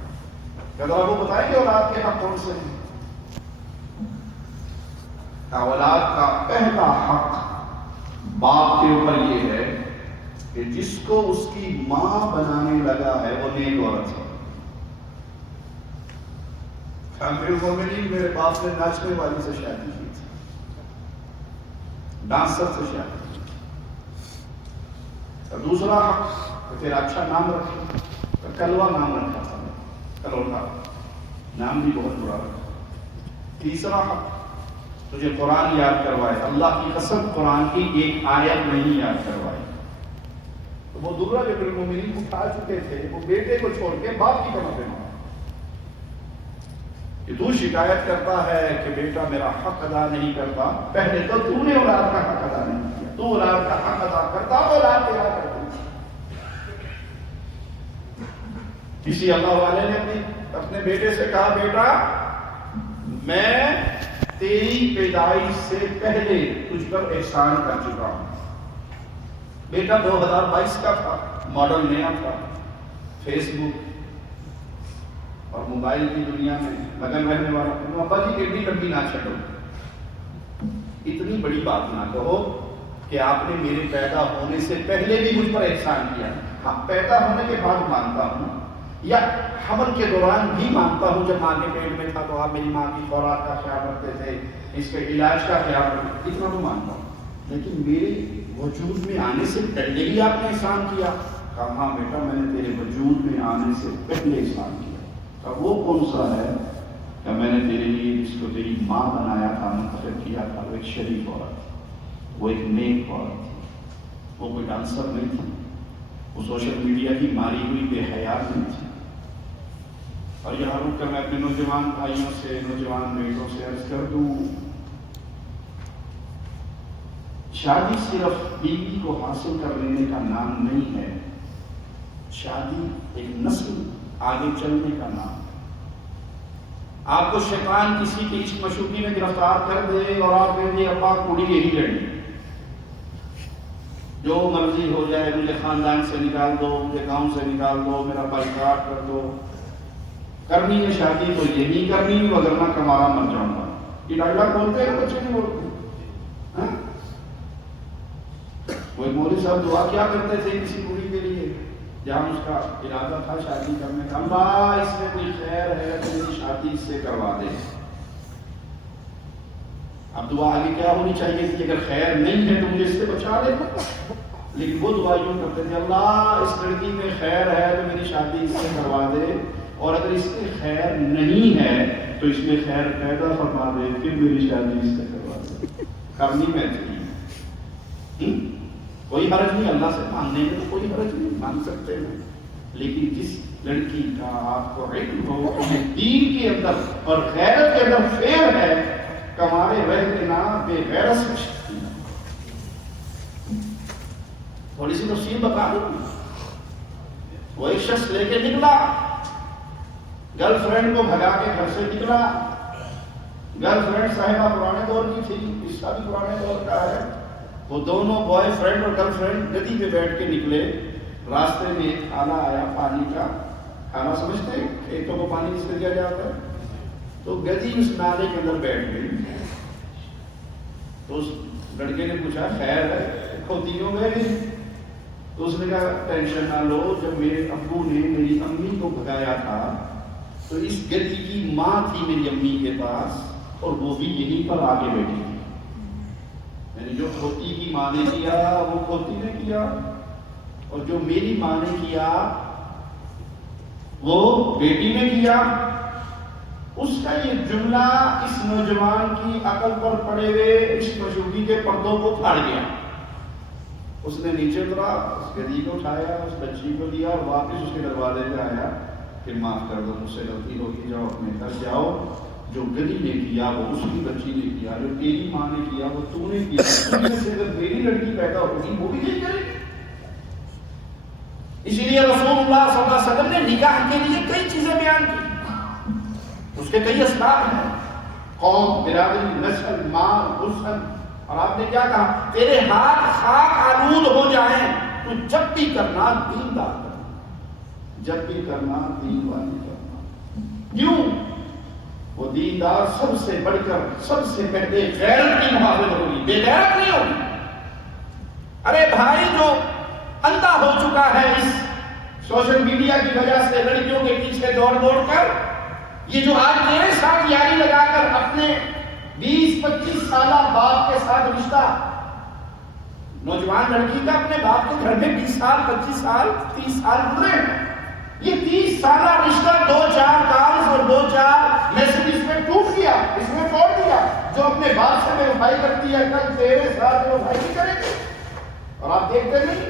کہا آپ کو بتائیں گے اولاد کے حق کون سے ہیں؟ اولاد کا پہلا حق باپ کے اوپر یہ ہے کہ جس کو اس کی ماں بنانے لگا ہے وہ نیک عورت ہے۔ امیر المؤمنین میرے باپ نے ناچنے والی سے شادی کی تھی، ڈانسر سے شادی کی تھی۔ اور دوسرا حق تیرا اچھا نام رکھے، کلوا نام رکھا تھا، کلوٹا نام بھی بہت بڑا رکھا۔ تیسرا حق تجھے قرآن یاد کروائے، اللہ کی قسم قرآن کی ایک آیت نہیں یاد کروائی۔ تو وہ درہ جو امیر المؤمنین اٹھا چکے تھے، وہ بیٹے کو چھوڑ کے باپ کی کمر پہ مارا کہ تو شکایت کرتا ہے کہ بیٹا میرا حق ادا نہیں کرتا، پہلے تو نے اولاد کا حق ادا نہیں کیا، تو اولاد کا حق ادا کرتا تو اولاد تیرا کرتی۔ کسی اللہ والے نے اپنے بیٹے سے کہا بیٹا میں تیری پیدائش سے پہلے تجھ پر احسان کر چکا ہوں، بیٹا 2022 کا تھا، ماڈل نیا تھا، فیس بک اور موبائل کی دنیا میں لگن رہنے والا. ابا جی ایڈی لمبی نہ چھٹو، اتنی بڑی بات نہ کہو کہ آپ نے میرے پیدا ہونے سے پہلے بھی مجھ پر احسان کیا. ہاں پیدا ہونے کے بعد مانتا ہوں، یا حمل کے دوران بھی مانتا ہوں، جب ماں کے پیٹ میں تھا تو آپ میری ماں کی خوراک کا خیال رکھتے تھے، اس کے علاج کا خیال رکھتے، اتنا تو مانتا ہوں. لیکن میرے وجود میں آنے سے پہلے ہی آپ نے احسان کیا. کہا ہاں بیٹا میں نے تیرے وجود میں آنے سے پہلے احسان کیا. کہا وہ کون سا ہے؟ کہ میں نے تیرے لیے جس کو تیری ماں بنایا تھا، منتخب کیا تھا، وہ ایک شریف عورت تھی، وہ ایک نیک عورت تھی، وہ کوئی ڈانسر نہیں تھی، وہ سوشل میڈیا کی ماری ہوئی بے حیا نہیں تھی. اور یہاں رک کر میں اپنے نوجوان بھائیوں سے، نوجوان بیٹوں سے عرض کر دوں، شادی صرف بیوی کو حاصل کر لینے کا نام نہیں ہے، شادی ایک نسل آگے چلنے کا نام. آپ کو شیطان کسی کی عشق مشوقی میں گرفتار کر دے اور آپ کہیں ابا کڑی یہی لڑی، جو مرضی ہو جائے، مجھے خاندان سے نکال دو، مجھے گاؤں سے نکال دو، میرا بائیکاٹ کر دو، کرنی ہے شادی تو یہی کرنی ہے وگرنہ کمارا مر جاؤں گا. یہ ڈائلاگ بولتے ہیں بچے نہیں بولتے. وہ مولوی صاحب دعا کیا کرتے تھے کسی کڑی کے لیے جہاں اس کا ارادہ تھا شادی کرنے کا، اللہ اس میں کوئی خیر ہے تو میری شادی اس سے کروا دے. اب دعا آگے کیا ہونی چاہیے کہ اگر خیر نہیں ہے تو مجھے اس سے بچا لے. لیکن وہ دعا یوں کرتے تھے، اللہ اس لڑکی میں خیر ہے تو میری شادی اس سے کروا دے، اور اگر اس میں خیر نہیں ہے تو اس میں خیر پیدا فرما دے، پھر میری شادی اس سے کروا دے. کرنی میں تھی، کوئی حرج نہیں، اللہ سے مانگنے میں تو کوئی حرج نہیں، مانگ سکتے ہیں. لیکن جس لڑکی کا آپ کو علم ہو کہ دین کے اندر اور غیرت کے اندر فیل ہے، کمارے رہ دینا بے غیرت سے. تھوڑی سی تفصیل بتا دوں. وہ ایک شخص لے کے نکلا، گرل فرینڈ کو بھگا کے گھر سے نکلا. گرل فرینڈ صاحبہ پرانے دور کی تھی، اس کا بھی پرانے دور کا ہے. وہ دونوں بوائے فرینڈ اور گرل فرینڈ گدی پہ بیٹھ کے نکلے. راستے میں ایک کھانا آیا، پانی کا کھانا، سمجھتے ہیں کھیتوں کو پانی کس سے دیا جاتا ہے؟ تو گدی اس نالے کے اندر بیٹھ گئی. تو اس لڑکے نے پوچھا خیر ہے، کھوتیوں میں بھی؟ تو اس نے کہا ٹینشن نہ لو، جب میرے ابو نے میری امی کو بھگایا تھا تو اس گدی کی ماں تھی میری امی کے پاس، اور وہ بھی یہیں پر آگے بیٹھی تھی. یعنی جو کھوتی کی ماں نے کیا وہ کھوتی نے کیا، اور جو میری ماں نے کیا وہ بیٹی نے کیا. اس کا یہ جملہ اس نوجوان کی عقل پر پڑے ہوئے اس مشوقی کے پردوں کو پھاڑ گیا. اس نے نیچے اترا، اس گدی کو اٹھایا، اس بچی کو دیا اور واپس اس کے دروازے پہ آیا کہ معاف کر دو، مجھ سے غلطی ہوگی، جاؤ اپنے گھر جاؤ. جو گدی نے کیا وہ اس کی بچی نے کیا، جو تیری ماں نے کیا وہ تو نے کیا. اگر میری لڑکی پیدا ہوگی وہ بھی نہیں کرے گی. اسی لیے رسول اللہ صلی اللہ علیہ وسلم نے نکاح کے لیے کئی چیزیں بیان کی. اس کے کئی اسباب ہیں، قوم، برادری، نسل، مال، حسن. اور آپ نے کیا کہا؟ تیرے ہاتھ خاک آلود ہو جائیں تو جب بھی کرنا دیندار کرنا، جب بھی کرنا دین والی کرنا. کیوں؟ وہ دیندار سب سے بڑھ کر سب سے پہلے غیرت کی محافظ ہوگی، بے غیرت نہیں ہوگی. ارے بھائی جو اندھا ہو چکا ہے اس سوشل میڈیا کی وجہ سے لڑکیوں کے پیچھے دوڑ کر، یہ جو آج میرے ساتھ یاری لگا کر اپنے 20-25 سالہ باپ کے ساتھ رشتہ، نوجوان لڑکی کا اپنے باپ کے گھر میں 20 سال 25 سال 30 سال گزرے، یہ 30 سالہ رشتہ 2-4 کالز اور 2-4 میسیجز میں ٹوٹ گیا، اس میں توڑ دیا. جو اپنے باپ سے بے وفائی کرتی ہے کل تیرے ساتھ بے وفائی نہیں کرے گی. اور آپ دیکھتے نہیں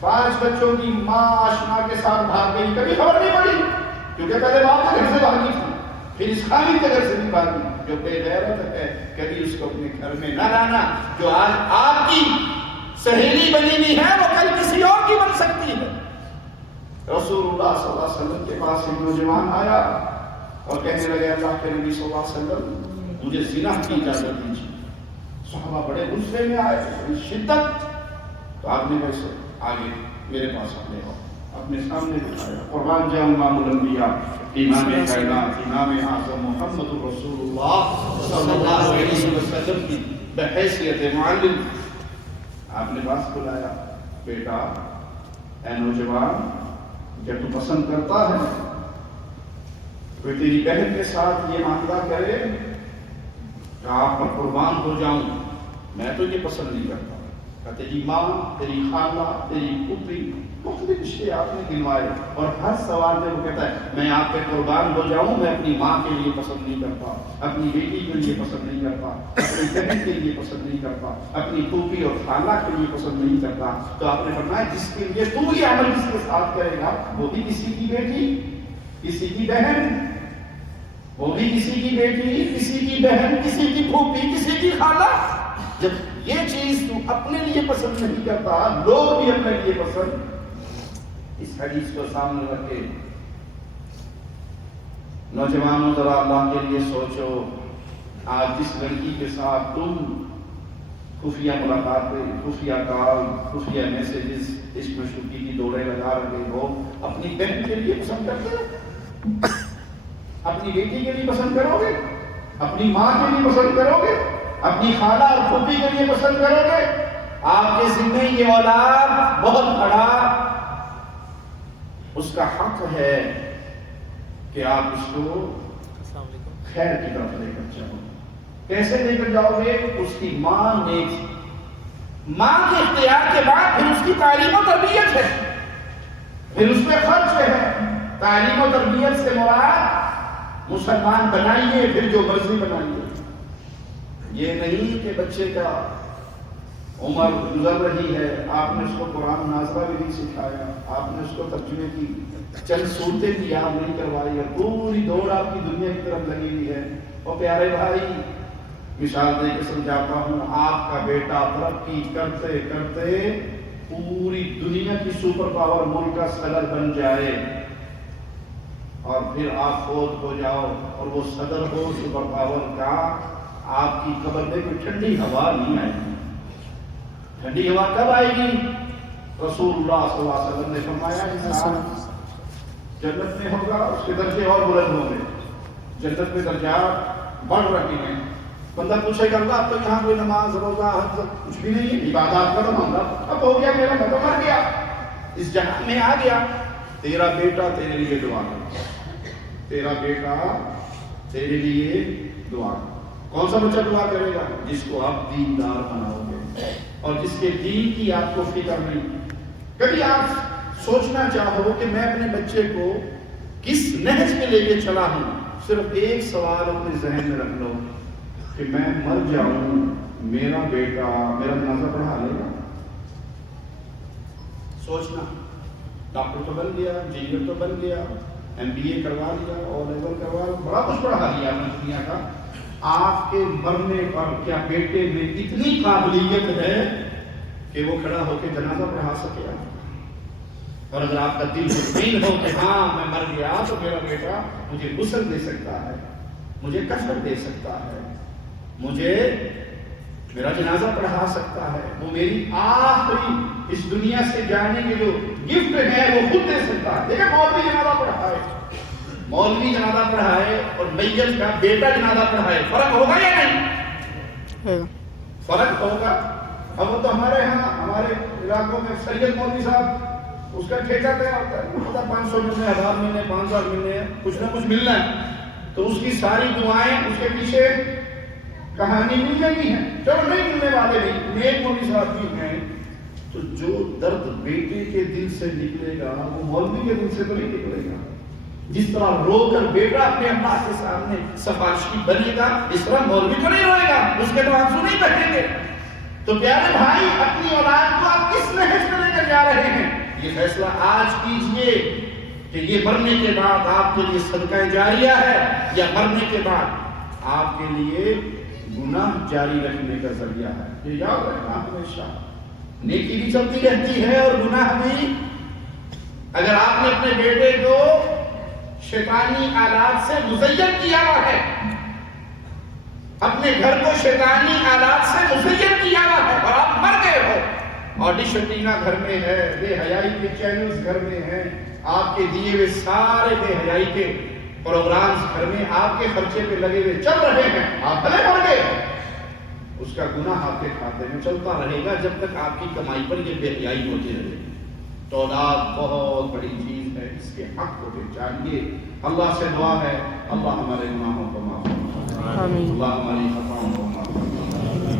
5 بچوں کی ماں آشنا کے ساتھ بھاگ گئی، کبھی خبر نہیں پڑی کیونکہ پہلے باپ کے گھر سے بھاگی تھی، پھر اس خالی کے گھر سے بھی بھاگی. جو بے غیرت ہے کبھی اس کو اپنے گھر میں نہ لانا. جو آج آپ کی سہیلی بنی ہوئی ہے وہ کل کسی اور کی بن سکتی ہے. رسول اللہ صلی اللہ علیہ وسلم کے پاس ایک نوجوان آیا اور کہنے لگے اللہ کے نبی صلی اللہ علیہ وسلم مجھے زنا کی اجازت دیجیے. صحابہ بڑے غصے میں آئے، بڑی شدت. تو آپ نے ویسے آگے میرے پاس اپنے سامنے دکھایا، قربان جاؤں امام الانبیاء امام کائنات امام اعظم محمد رسول اللہ صلی اللہ علیہ وسلم کی بحیثیت معلم آپ نے پاس بلایا، بیٹا اے نوجوان، جب تو پسند کرتا ہے کوئی تیری بہن کے ساتھ یہ معاملہ کرے کہ آپ پر قربان ہو جاؤں، میں تو یہ پسند نہیں کرتا کہ تیری ماں، تیری خالہ، تیری پھوپھی، مختلف رشتے آپ نے گنوائے، اور ہر سوال میں وہ کہتا ہے میں آپ پہ قربان ہو جاؤں، میں اپنی ماں کے لیے پسند نہیں کرتا، اپنی بیٹی کے لیے پسند نہیں کرتا، اپنی بہن کے لیے پسند نہیں کرتا، اپنی پھوپھی اور خالہ کے لیے پسند نہیں کرتا۔ تو آپ نے فرمایا جس کے لیے تو یہ عمل اس کے ساتھ کرے گا وہ بھی کسی کی بیٹی، کسی کی بہن، وہ بھی کسی کی بیٹی، کسی کی بہن، کسی کی پھوپھی، کسی کی خالہ۔ جب یہ چیز تو اپنے لیے پسند نہیں کرتا، لوگ بھی اپنے لیے پسند، اس حدیث کو سامنے رکھ کے نوجوانوں ذرا اللہ کے لیے سوچو، آج جس لڑکی کے ساتھ تم خفیہ ملاقاتیں، خفیہ کال، خفیہ میسیجز، عشق و شوقی کی دوڑیں لگا رہے ہو، اپنی بہن کے لیے پسند کرتے ہو؟ اپنی بیٹی کے لیے پسند کرو گے؟ اپنی ماں کے لیے پسند کرو گے؟ اپنی خالہ اور پھوپھی کے لیے پسند کرو گے؟ آپ کے ذمہ یہ اولاد بہت بڑا، اس کا حق ہے کہ آپ اس کو خیر کی طرف لے کر جاؤ۔ کیسے لے کر جاؤ گے؟ اس کی ماں نیک، ماں کے اختیار کے بعد پھر اس کی تعلیم و تربیت ہے، پھر اس پہ خرچ ہے۔ تعلیم و تربیت سے مراد مسلمان بنائیے، پھر جو مرضی بنائیے۔ یہ نہیں کہ بچے کا عمر گزر رہی ہے، آپ نے اس کو قرآن ناظرہ بھی نہیں سکھایا، آپ نے اس کو ترجمے کی چند صورتیں بھی یاد نہیں کروائی، اور پوری دوڑ آپ کی دنیا کی طرف لگی ہوئی ہے۔ اور پیارے بھائی، مثال دے کے سمجھاتا ہوں، آپ کا بیٹا ترقی کرتے کرتے پوری دنیا کی سپر پاور ملک کا صدر بن جائے، اور پھر آپ فوت ہو جاؤ اور وہ صدر ہو سپر پاور کا، آپ کی قبر میں کوئی ٹھنڈی ہوا نہیں آئے گی۔ ٹھنڈی ہوا کب آئے گی؟ رسول اللہ صلی اللہ علیہ وسلم نے فرمایا انسان جنت میں ہوگا، اس کے درجے اور بلند ہوں گے، جنت میں درجات بڑھ رہے ہیں۔ بندہ پوچھے گا اللہ تو یہاں کوئی نماز روزہ حج کچھ بھی نہیں ہے، عبادات کرو ہم اب ہو گیا، میرا مطلب مر گیا، اس جہاں میں آ گیا۔ تیرا بیٹا تیرے لیے دعا کرے، تیرا بیٹا تیرے لیے دعا کرے۔ کون سا بچہ دعا کرے گا؟ جس کو آپ دیندار بناؤ گے اور جس کے دین کی آپ کو فکر نہیں۔ کبھی آپ سوچنا چاہو کہ میں اپنے بچے کو کس نہج پہ لے کے چلا ہوں، صرف ایک سوال اپنے ذہن میں رکھ لو کہ میں مر جاؤں، میرا بیٹا میرا جنازہ پڑھا لے گا؟ سوچنا، ڈاکٹر تو بن گیا، انجینئر تو بن گیا، MBA کروا لیا، او لیول کروا لیا، بڑا کچھ پڑھا لیا اپنی دنیا کا، آپ کے مرنے پر کیا بیٹے میں اتنی قابلیت ہے کہ وہ کھڑا ہو کے جنازہ پڑھا سکے؟ اور اگر آپ کا دل مطمئن ہو کہ ہاں میں مر گیا تو میرا بیٹا مجھے غسل دے سکتا ہے، مجھے کفن دے سکتا ہے، مجھے میرا جنازہ پڑھا سکتا ہے، وہ میری آخری اس دنیا سے جانے کے جو گفٹ ہے وہ خود دے سکتا ہے۔ دیکھیں مولوی جنازہ پڑھائے، مولوی جنازہ پڑھائے اور میت کا بیٹا جنازہ پڑھائے، فرق ہوگا یا نہیں؟ فرق ہوگا۔ اب وہ تو ہمارے ہاں ہمارے علاقوں میں سید مولوی صاحب اس کا ٹھیکہ طے ہوتا ہے، 500 ملنے، 1000 ملنے، 5000 ملنے، کچھ نہ کچھ ملنا ہے، تو اس کی ساری دعائیں اس کے پیچھے کہانی مل رہی ہے۔ چلو نہیں ملنے والے بھی نیک مولوی صاحب بھی ہیں، تو جو درد بیٹے کے دل سے نکلے گا وہ مولوی کے دل سے تو نہیں نکلے گا۔ جس طرح رو کر بیٹا اپنے اللہ کے سامنے سفارشی بنے گا، اس طرح مولوی تو نہیں روئے گا، اس کے تو آنسو نہیں بہیں گے۔ تو پیارے بھائی، اپنی اولاد کو آپ کس نہج پر لے کر جا رہے ہیں؟ یہ فیصلہ آج کیجئے کہ یہ مرنے کے بعد آپ کے لیے صدقہ جاریہ ہے یا مرنے کے بعد آپ کے لیے گناہ جاری رکھنے کا ذریعہ ہے۔ یہ یاد رکھنا ہمیشہ، نیکی بھی چلتی رہتی ہے اور گناہ بھی۔ اگر آپ نے اپنے بیٹے کو شیطانی آلات سے مزین کیا ہوا ہے، اپنے گھر کو شیطانی آلات سے مزین کیا ہوا ہے، اور آپ مر گئے ہو اور ڈش ٹینا گھر میں ہے، بے حیائی کے چینلز گھر میں ہیں، آپ کے دیے ہوئے سارے بے حیائی کے پروگرامز گھر میں آپ کے خرچے پہ لگے ہوئے چل رہے ہیں، آپ بھلے مر گئے، اس کا گناہ آپ کے کھاتے میں چلتا رہے گا جب تک آپ کی کمائی پر یہ بے حیائی ہوتی رہے گی۔ تو اولاد بہت بڑی چیز ہے، اس کے حق کو پہچانیے۔ اللہ سے دعا ہے اللہ ہمارے گناہوں کو معاف فرمائے، اللہ ہماری خطاؤں کو معاف فرمائے،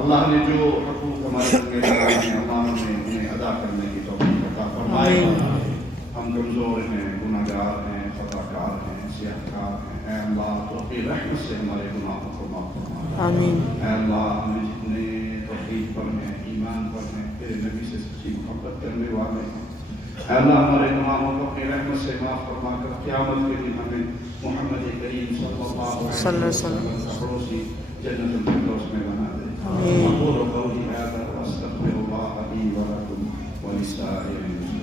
اللہ نے جو حقوق ہمارے ذمہ لگائے ہیں اللہ ہمیں انہیں ادا کرنے کی توفیق عطا فرمائے۔ ہم کمزور ہیں، گناہ گار ہیں، خطا کار ہیں، سیاہکار ہیں، اے اللہ تو اپنی رحمت سے ہمارے گناہوں کو معاف فرمائے۔ اے اللہ ہمیں جتنے توحید پر ہیں، ایمان پر ہیں، تیرے نبی سے سچی محبت کرنے والے ہیں، اے اللہ ہمارے گناہوں کو اپنی رحمت سے معاف فرما کر قیامت کے دن ہمیں محمد کریم صلی اللہ علیہ وسلم کا پڑوسی جنت الفردوس میں بنا دے۔ أقول قولي هذا وأستغفر الله لي ولكم ولسائر المسلمين۔